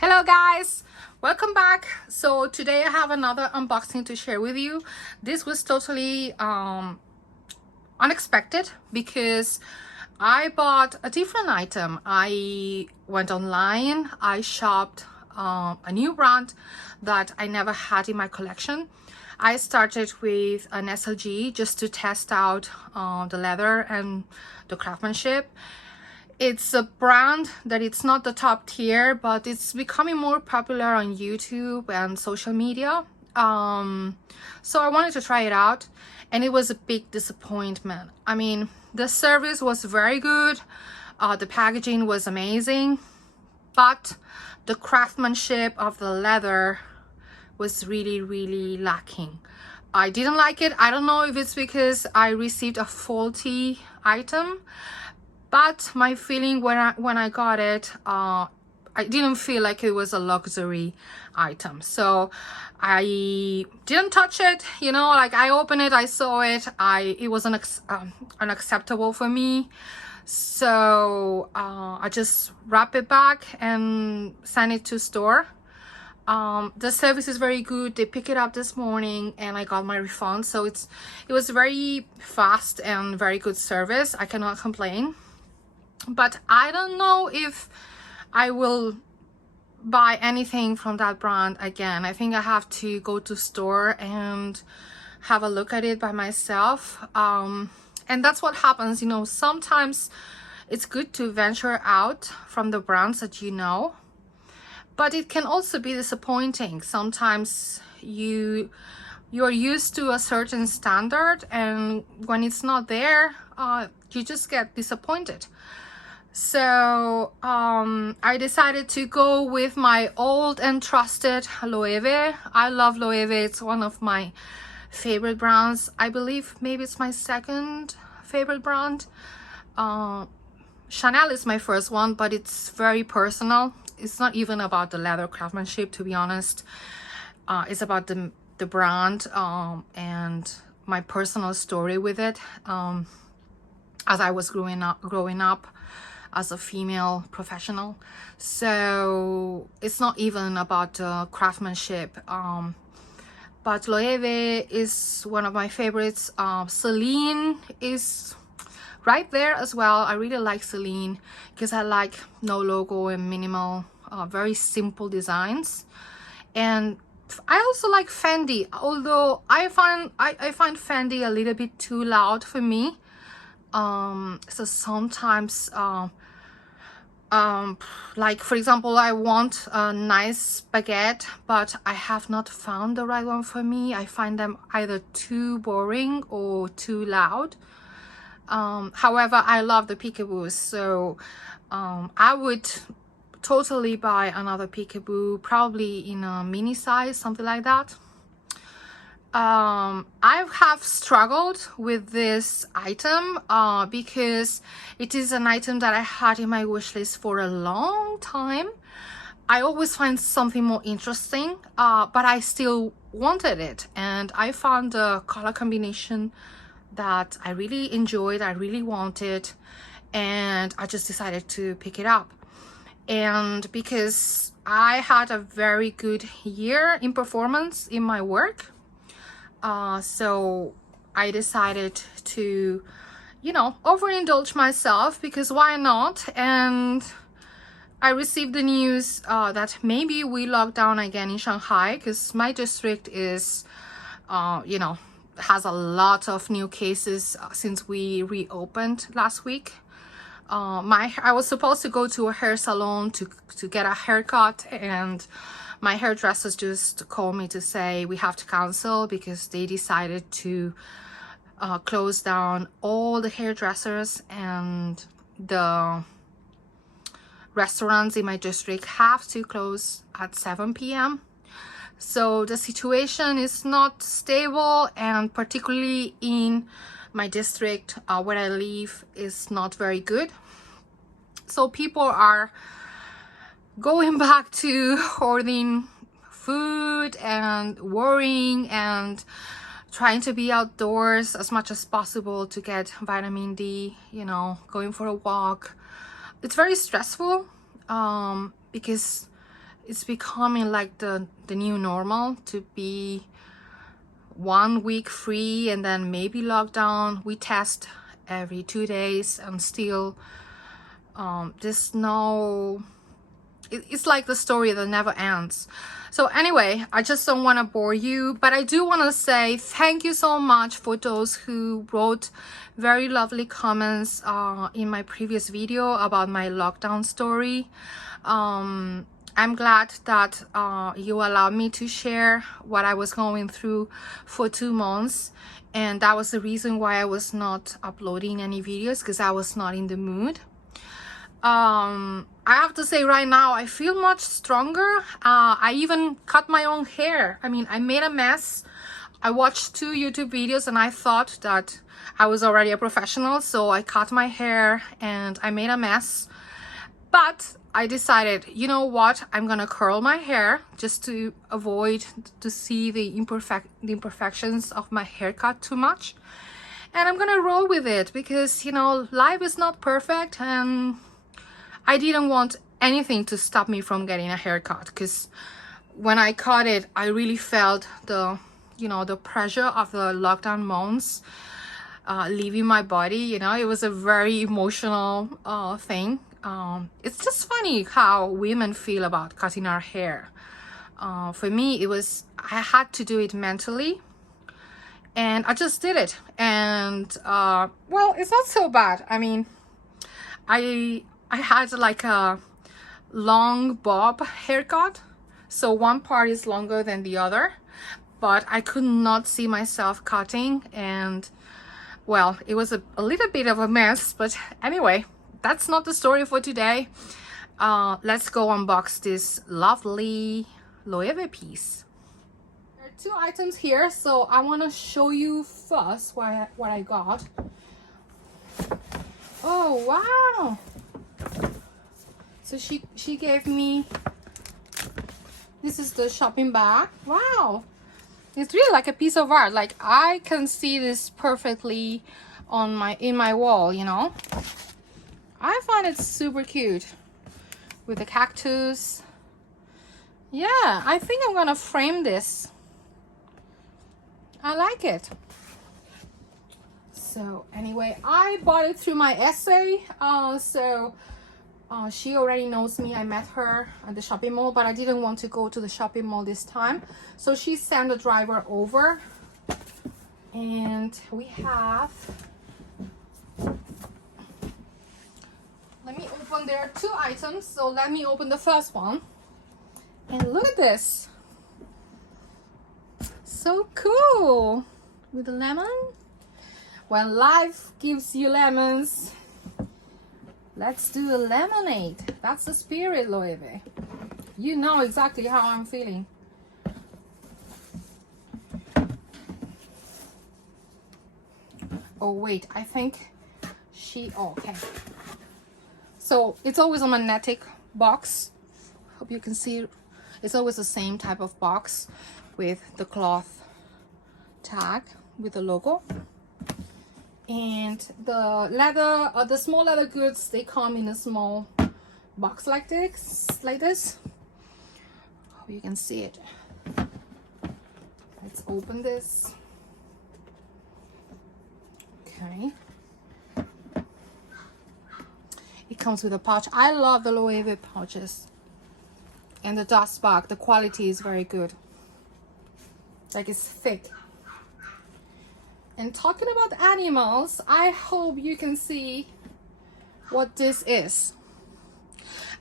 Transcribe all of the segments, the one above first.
Hello guys, welcome back. So today I have another unboxing to share with you. This was totally unexpected because I bought a different item. I went online, I shopped a new brand that I never had in my collection. I started with an SLG just to test out the leather and the craftsmanship. It's a brand that it's not the top tier, but it's becoming more popular on YouTube and social media. So I wanted to try it out, and it was a big disappointment. I mean, the service was very good, the packaging was amazing, but the craftsmanship of the leather was really lacking. I didn't like it. I don't know if it's because I received a faulty item, but my feeling when I got it, I didn't feel like it was a luxury item. So I didn't touch it, you know, like I opened it, I saw it, it was unacceptable for me. So I just wrap it back and send it to store. The service is very good. They pick it up this morning and I got my refund. So it was very fast and very good service. I cannot complain. But I don't know if I will buy anything from that brand again. I think I have to go to store and have a look at it by myself. And that's what happens, you know, sometimes it's good to venture out from the brands that you know, but it can also be disappointing. Sometimes you're used to a certain standard, and when it's not there, you just get disappointed. So I decided to go with my old and trusted Loewe. I love Loewe. It's one of my favorite brands. I believe maybe it's my second favorite brand. Chanel is my first one, but it's very personal. It's not even about the leather craftsmanship, to be honest. It's about the brand and my personal story with it. As I was growing up as a female professional, so it's not even about craftsmanship, but Loewe is one of my favorites. Celine is right there as well. I really like Celine because I like no logo and minimal, very simple designs. And I also like Fendi, although I find Fendi a little bit too loud for me. So sometimes like for example, I want a nice baguette, but I have not found the right one for me. I find them either too boring or too loud. However, I love the peekaboos, so I would totally buy another peekaboo, probably in a mini size, something like that. I have struggled with this item because it is an item that I had in my wish list for a long time. I always find something more interesting, but I still wanted it, and I found a color combination that I really enjoyed, I really wanted, and I just decided to pick it up. And because I had a very good year in performance in my work, so I decided to, you know, overindulge myself, because why not? And I received the news that maybe we lock down again in Shanghai, because my district is, you know, has a lot of new cases since we reopened last week. I was supposed to go to a hair salon to get a haircut, and my hairdressers just called me to say we have to cancel because they decided to close down all the hairdressers, and the restaurants in my district have to close at 7 p.m. So the situation is not stable, and particularly in my district where I live is not very good. So people are going back to hoarding food and worrying and trying to be outdoors as much as possible to get vitamin D, you know, going for a walk. It's very stressful because it's becoming like the new normal to be 1 week free and then maybe lockdown. We test every 2 days and still there's no, it's like the story that never ends. So anyway, I just don't want to bore you, but I do want to say thank you so much for those who wrote very lovely comments in my previous video about my lockdown story. I'm glad that you allowed me to share what I was going through for 2 months, and that was the reason why I was not uploading any videos, because I was not in the mood. I have to say right now I feel much stronger. I even cut my own hair. I mean, I made a mess. I watched 2 YouTube videos and I thought that I was already a professional, so I cut my hair and I made a mess. But I decided, you know what, I'm gonna curl my hair just to avoid to see the imperfections of my haircut too much. And I'm gonna roll with it because, you know, life is not perfect, and I didn't want anything to stop me from getting a haircut, because when I cut it, I really felt the, you know, the pressure of the lockdown months leaving my body. You know, it was a very emotional thing. It's just funny how women feel about cutting our hair. For me, it was, I had to do it mentally, and I just did it. And well, it's not so bad. I mean, I had like a long bob haircut, so one part is longer than the other, but I could not see myself cutting, and well, it was a little bit of a mess. But anyway, that's not the story for today. Let's go unbox this lovely Loewe piece. There are 2 items here, so I want to show you first what I got. Oh wow, so she gave me, this is the shopping bag. Wow, it's really like a piece of art. Like, I can see this perfectly on in my wall, you know. I find it super cute with the cactus. Yeah, I think I'm gonna frame this. I like it. So anyway, I bought it through my essay. She already knows me. I met her at the shopping mall, but I didn't want to go to the shopping mall this time. So she sent a driver over. And we have, let me open, there are 2 items. So let me open the first one. And look at this. So cool. With a lemon. When life gives you lemons, let's do a lemonade. That's the spirit, Loewe. You know exactly how I'm feeling. Oh wait, I think oh, okay. So it's always a magnetic box. Hope you can see it. It's always the same type of box with the cloth tag with the logo. And the leather, the small leather goods, they come in a small box like this. Hope you can see it. Let's open this. Okay. It comes with a pouch. I love the Loewe pouches. And the dust bag, the quality is very good. Like, it's thick. And talking about animals, I hope you can see what this is.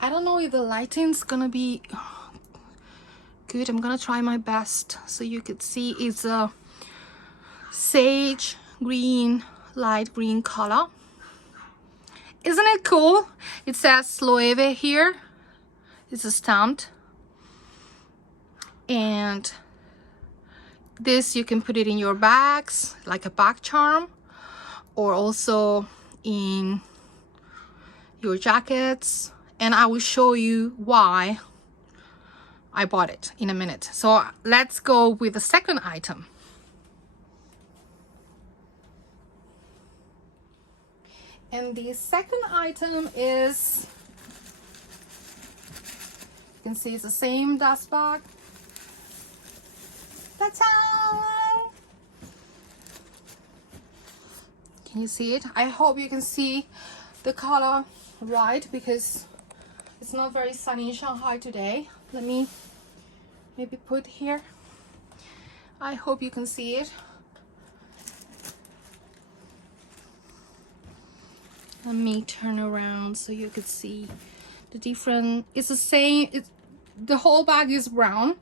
I don't know if the lighting's gonna be good. I'm gonna try my best so you could see. It's a sage green, light green color. Isn't it cool? It says Loewe here. It's a stamped. And this, you can put it in your bags like a bag charm, or also in your jackets. And I will show you why I bought it in a minute. So let's go with the second item. And the second item is, you can see it's the same dust bag. Ta-ta! Can you see it? I hope you can see the color right, because it's not very sunny in Shanghai today. Let me maybe put here. I hope you can see it. Let me turn around so you could see the different. It's the same. The whole bag is brown,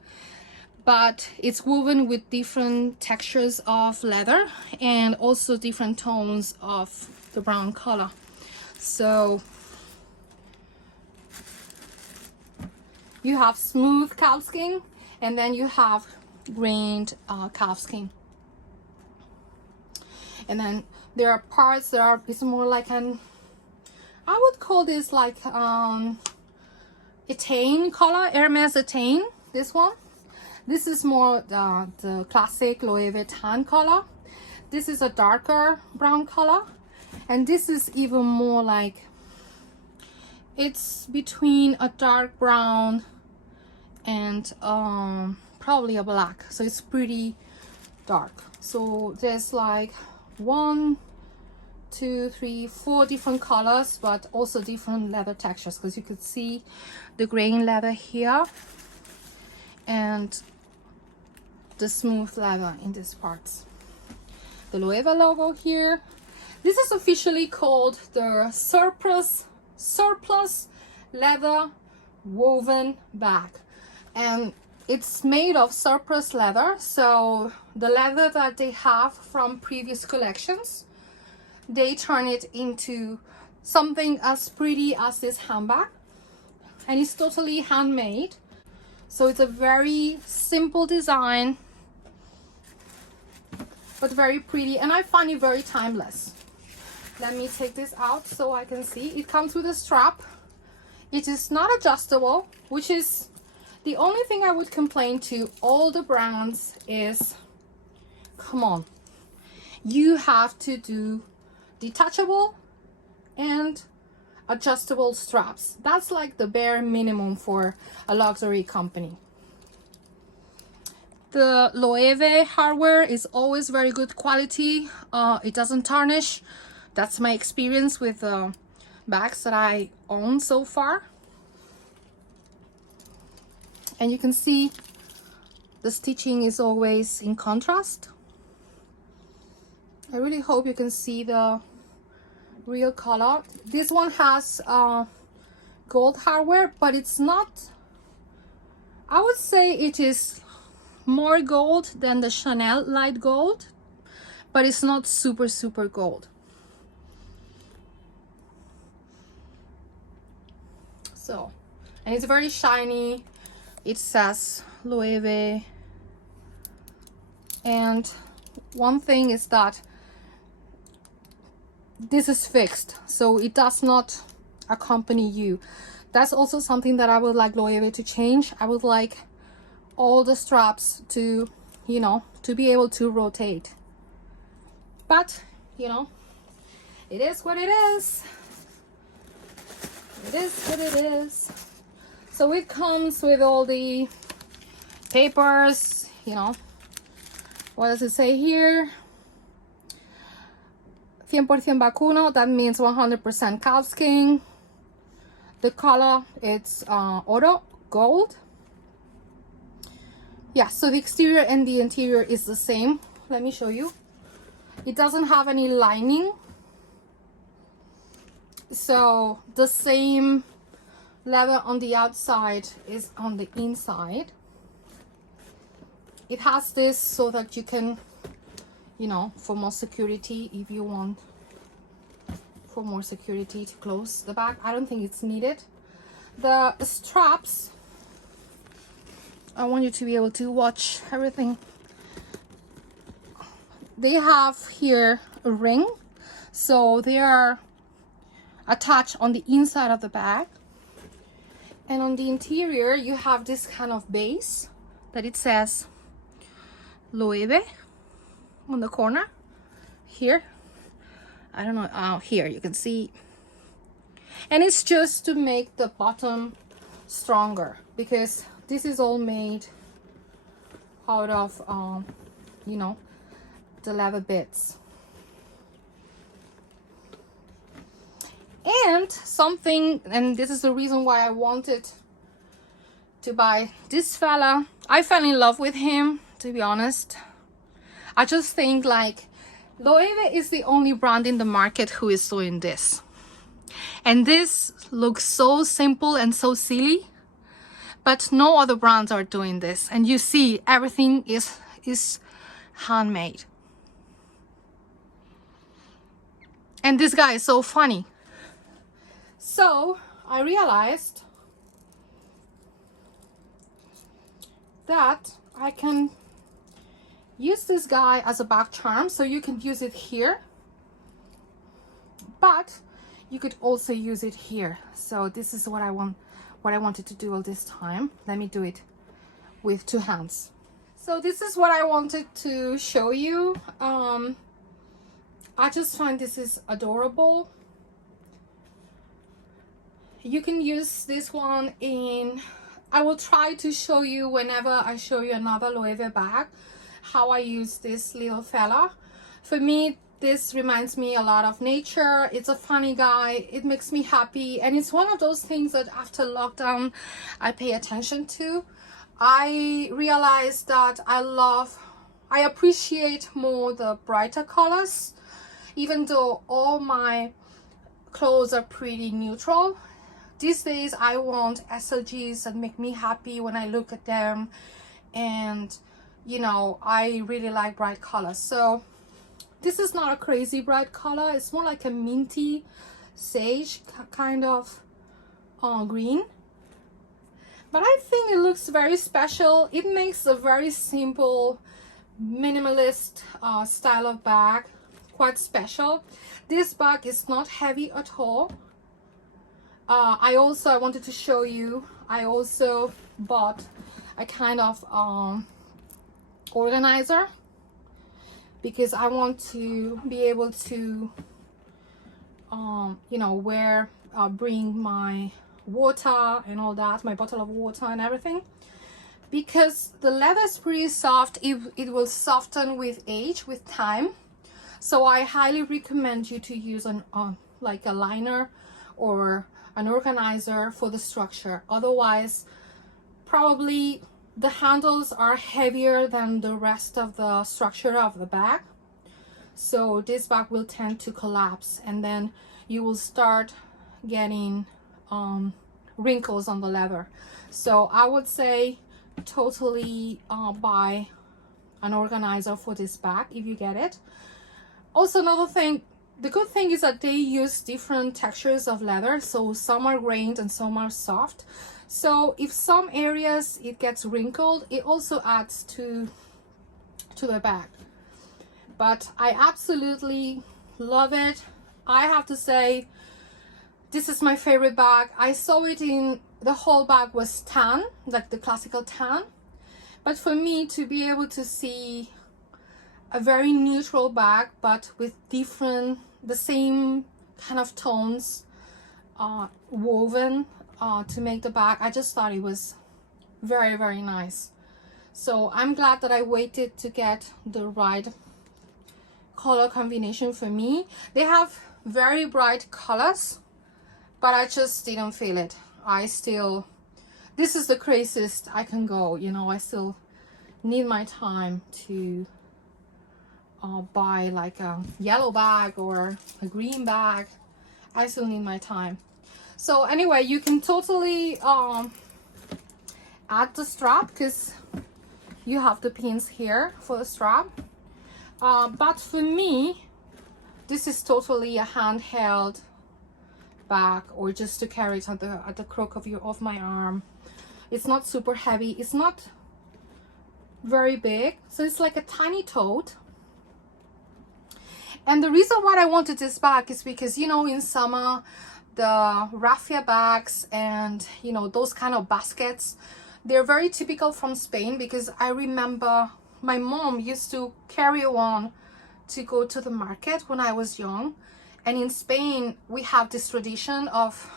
but it's woven with different textures of leather and also different tones of the brown color. So you have smooth calfskin, and then you have grained calfskin. And then there are parts that are, it's more like an, I would call this like Etain color, Hermes Etain, this one. This is more the classic Loewe tan color. This is a darker brown color. And this is even more like, it's between a dark brown and probably a black. So it's pretty dark. So there's like 1, 2, 3, 4 different colors, but also different leather textures, because you could see the grain leather here and the smooth leather in these parts. The Loewe logo here. This is officially called the surplus leather woven bag, and it's made of surplus leather. So the leather that they have from previous collections, they turn it into something as pretty as this handbag, and it's totally handmade. So it's a very simple design, but very pretty, and I find it very timeless. Let me take this out so I can see. It comes with a strap. It is not adjustable, which is the only thing I would complain to all the brands is, come on, you have to do detachable and adjustable straps. That's like the bare minimum for a luxury company. The Loewe hardware is always very good quality. It doesn't tarnish. That's my experience with the bags that I own so far. And you can see the stitching is always in contrast. I really hope you can see the real color. This one has gold hardware, but it's not, I would say it is more gold than the Chanel light gold, but it's not super gold. So, and it's very shiny. It says Loewe. And one thing is that this is fixed, so it does not accompany you. That's also something that I would like Loewe to change. I would like all the straps to, you know, to be able to rotate. But, you know, it is what it is. It is what it is. So it comes with all the papers, you know. What does it say here? 100% vacuno, that means 100% calfskin. The color, it's oro, gold. Yeah, so the exterior and the interior is the same. Let me show you. It doesn't have any lining. So the same leather on the outside is on the inside. It has this so that you can, you know, for more security, if you want for more security to close the bag. I don't think it's needed. The straps, I want you to be able to watch everything. They have here a ring, so they are attached on the inside of the bag. And on the interior, you have this kind of base that it says Loewe on the corner here. I don't know, here you can see. And it's just to make the bottom stronger, because this is all made out of you know, the leather bits. And something, and this is the reason why I wanted to buy this fella. I fell in love with him, to be honest. I just think like Loewe is the only brand in the market who is doing this. And this looks so simple and so silly, but no other brands are doing this. And you see, everything is handmade. And this guy is so funny. So I realized that I can use this guy as a back charm. So you can use it here, but you could also use it here. So this is what I wanted to do all this time. Let me do it with two hands. So this is what I wanted to show you. I just find this is adorable. You can use this one in, I will try to show you whenever I show you another Loewe bag, how I use this little fella. For me, this reminds me a lot of nature. It's a funny guy. It makes me happy. And it's one of those things that after lockdown, I pay attention to. I realized that I appreciate more the brighter colors, even though all my clothes are pretty neutral. These days I want SLGs that make me happy when I look at them, and you know, I really like bright colors. So this is not a crazy bright color. It's more like a minty sage kind of green, but I think it looks very special. It makes a very simple minimalist style of bag quite special. This bag is not heavy at all. I wanted to show you, I also bought a kind of organizer, because I want to be able to you know, bring my water and all that, my bottle of water and everything, because the leather is pretty soft. It will soften with age, with time. So I highly recommend you to use like a liner or an organizer for the structure. Otherwise, probably the handles are heavier than the rest of the structure of the bag. So this bag will tend to collapse, and then you will start getting wrinkles on the leather. So I would say totally buy an organizer for this bag if you get it. Also, another thing, the good thing is that they use different textures of leather. So some are grained and some are soft. So if some areas it gets wrinkled, it also adds to the bag. But I absolutely love it. I have to say, this is my favorite bag. I saw it in, the whole bag was tan, like the classical tan. But for me to be able to see a very neutral bag, but with different, the same kind of tones woven to make the bag, I just thought it was very, very nice. So I'm glad that I waited to get the right color combination for me. They have very bright colors, but I just didn't feel it. This is the craziest I can go, you know. I still need my time to buy like a yellow bag or a green bag. I still need my time. So anyway, you can totally add the strap, because you have the pins here for the strap. But for me, this is totally a handheld bag, or just to carry it at the crook of my arm. It's not super heavy. It's not very big, so it's like a tiny tote. And the reason why I wanted this bag is because, you know, in summer, the raffia bags and, you know, those kind of baskets, they're very typical from Spain, because I remember my mom used to carry one to go to the market when I was young. And in Spain, we have this tradition of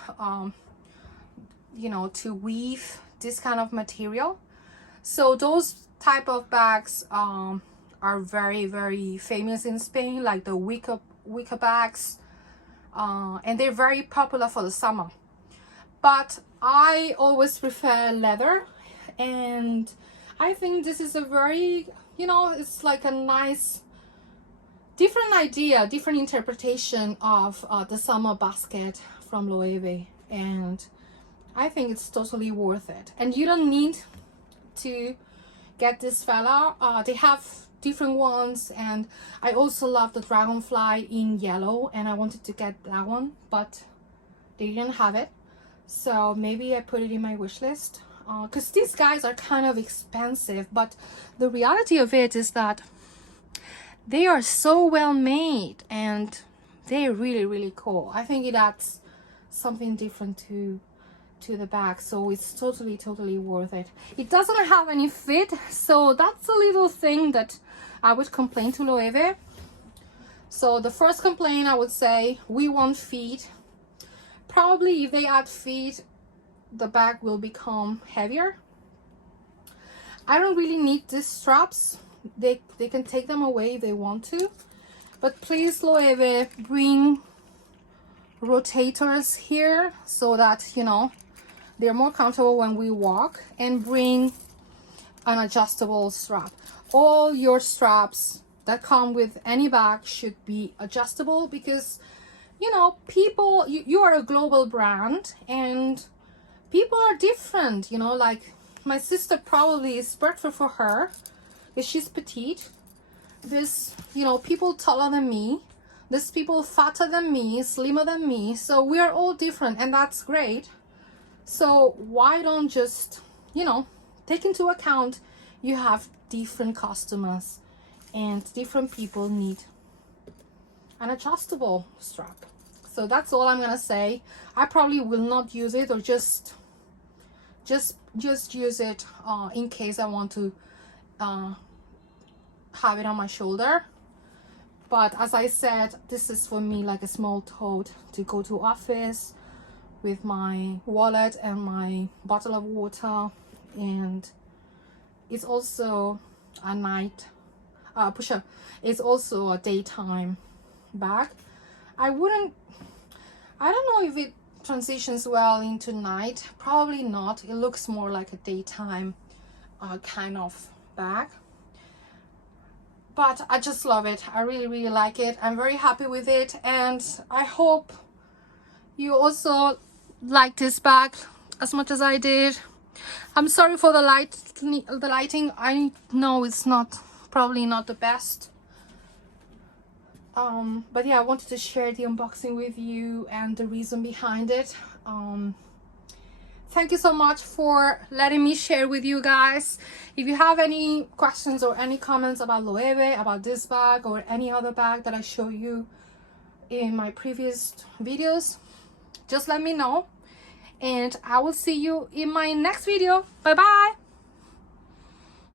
you know, to weave this kind of material. So those type of bags are very, very famous in Spain, like the wicker bags, and they're very popular for the summer. But I always prefer leather, and I think this is a very, you know, it's like a nice different idea, different interpretation of the summer basket from Loewe, and I think it's totally worth it. And you don't need to get this fella. They have different ones, and I also love the dragonfly in yellow, and I wanted to get that one, but they didn't have it. So maybe I put it in my wish list, because these guys are kind of expensive, but the reality of it is that they are so well made and they're really, really cool. I think it adds something different to the bag, so it's totally worth it. It doesn't have any fit, so that's a little thing that I would complain to Loewe. So the first complaint, I would say, we want feet. Probably if they add feet, the bag will become heavier. I don't really need these straps. They can take them away if they want to, but please, Loewe, bring rotators here so that, you know, they're more comfortable when we walk, and bring an adjustable strap. All your straps that come with any bag should be adjustable, because, you know, people, you are a global brand and people are different, you know. Like my sister probably is perfect for her because she's petite. There's, you know, people taller than me, there's people fatter than me, slimmer than me, so we are all different, and that's great. So why don't just, you know, take into account you have different customers and different people need an adjustable strap. So that's all I'm gonna say. I probably will not use it, or just use it in case I want to have it on my shoulder. But as I said, this is for me like a small tote to go to office with my wallet and my bottle of water, and it's also a night pusher. It's also a daytime bag. I don't know if it transitions well into night. Probably not. It looks more like a daytime kind of bag, but I just love it. I really like it. I'm very happy with it, and I hope you also like this bag as much as I did. I'm sorry for the lighting. I know it's probably not the best, but yeah, I wanted to share the unboxing with you and the reason behind it. Thank you so much for letting me share with you guys. If you have any questions or any comments about Loewe, about this bag, or any other bag that I show you in my previous videos, just let me know, and I will see you in my next video. Bye bye.